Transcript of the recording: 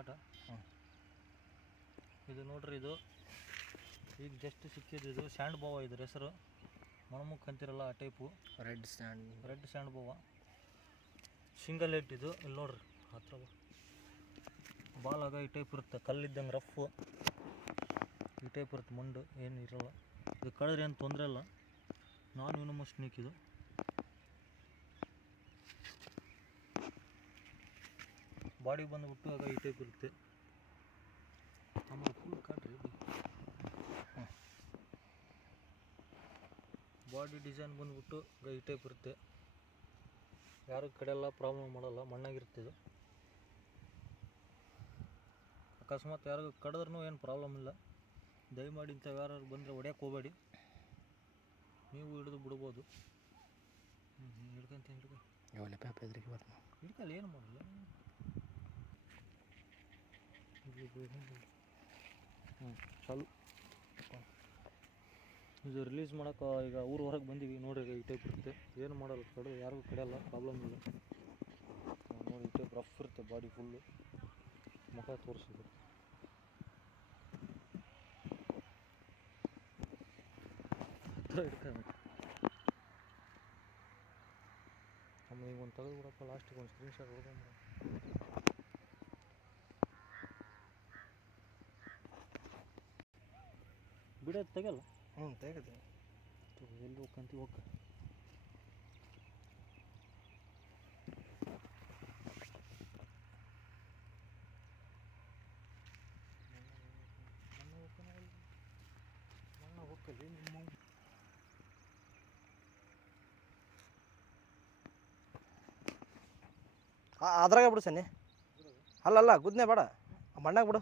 Start. ಇದು ನೋಡ್ರಿ, ಇದು ಈಗ ಜಸ್ಟ್ ಸಿಕ್ಕಿದ್ದು. ಇದು ಸ್ಯಾಂಡ್ ಬೋವ, ಇದ್ರ ಹೆಸರು ಮಣಮುಖ ಅಂತಿರಲ್ಲ ಆ type. Red sand boa, single head. ಇದು ಇಲ್ಲಿ ನೋಡ್ರಿ, ಹತ್ರ ಬಾಲ್ ಆಗ ಈ ಟೈಪ್ ಇರುತ್ತೆ, ಕಲ್ಲಿದ್ದಂಗೆ ರಫು ಈ ಟೈಪ್ ಇರುತ್ತೆ. ಮಂಡು ಏನು ಇರಲ್ಲ, ಇದು ಕಳೆದ್ರೆ ಏನು ತೊಂದರೆ ಇಲ್ಲ. ನಾನು ಇನ್ನೂ ಸ್ನೇಕ್ ಇದು. ಬಾಡಿ ಬಂದುಬಿಟ್ಟು ಆಗ ಈ ಟೈಪ್ ಇರುತ್ತೆ. ಆಮೇಲೆ ಫುಲ್ ಕಾಟ್ರಿ ಬಾಡಿ ಡಿಸೈನ್ ಬಂದುಬಿಟ್ಟು ಆಗ ಈ ಟೈಪ್ ಇರುತ್ತೆ. ಯಾರು ಕಡೆಯಲ್ಲ, ಪ್ರಾಬ್ಲಮ್ ಮಾಡಲ್ಲ, ಮಣ್ಣಾಗಿರುತ್ತೆ ಇದು. ಅಕಸ್ಮಾತ್ ಯಾರಿಗೂ ಕಡಿದ್ರೂ ಏನು ಪ್ರಾಬ್ಲಮ್ ಇಲ್ಲ. ದಯಮಾಡಿ ಇಂಥ ಯಾರು ಬಂದರೆ ಹೊಡ್ಯಕ್ಕೆ ಹೋಗಬೇಡಿ, ನೀವು ಹಿಡಿದು ಬಿಡ್ಬೋದು. ಹಿಡ್ಕಂತೀನಿ ಹಿಡ್ಕಲ್ಲ, ಏನು ಮಾಡಲ್ಲ. ಚಾಲು. ಇದು ರಿಲೀಸ್ ಮಾಡೋಕೆ ಈಗ ಊರು ಹೊರಗೆ ಬಂದೀವಿ. ನೋಡ್ರಿ, ಈ ಟೈಪ್ ಇರುತ್ತೆ, ಏನು ಮಾಡಲ್ಲ, ಯಾರಿಗೂ ಕಡಿಯಲ್ಲ, ಪ್ರಾಬ್ಲಮ್ ಇಲ್ಲ. ನೋಡಿ, ಈ ಟೈಪ್ ರಫ್ ಇರುತ್ತೆ ಬಾಡಿ ಫುಲ್ಲು. ಮುಖ ತೋರಿಸಿದ್ರು ಹತ್ರ ಹಿಡ್ಕೊಂಡು ನಮ್ಮ ಈಗ ಒಂದು ತೆಗೆದು ಬಿಡಪ್ಪ. ಲಾಸ್ಟಿಗೆ ಒಂದು ಸ್ಕ್ರೀನ್ ಶಾಟ್ ಹೊಡ್ಕೊಂಡು ಬಿಡೋದು ತೆಗಲ್ಲ. ತೆಗೆದು ಎಲ್ಲಿ ಹೋಗ್ಕಂತ ಹೋಗ. ಹೋಗಲಿ ನಿಮ್ಮ ಅದ್ರಾಗ ಬಿಡು ಸನ್ನಿ. ಅಲ್ಲಲ್ಲ ಗುದ್ನೆ ಬೇಡ, ಮಣ್ಣಾಗ ಬಿಡು.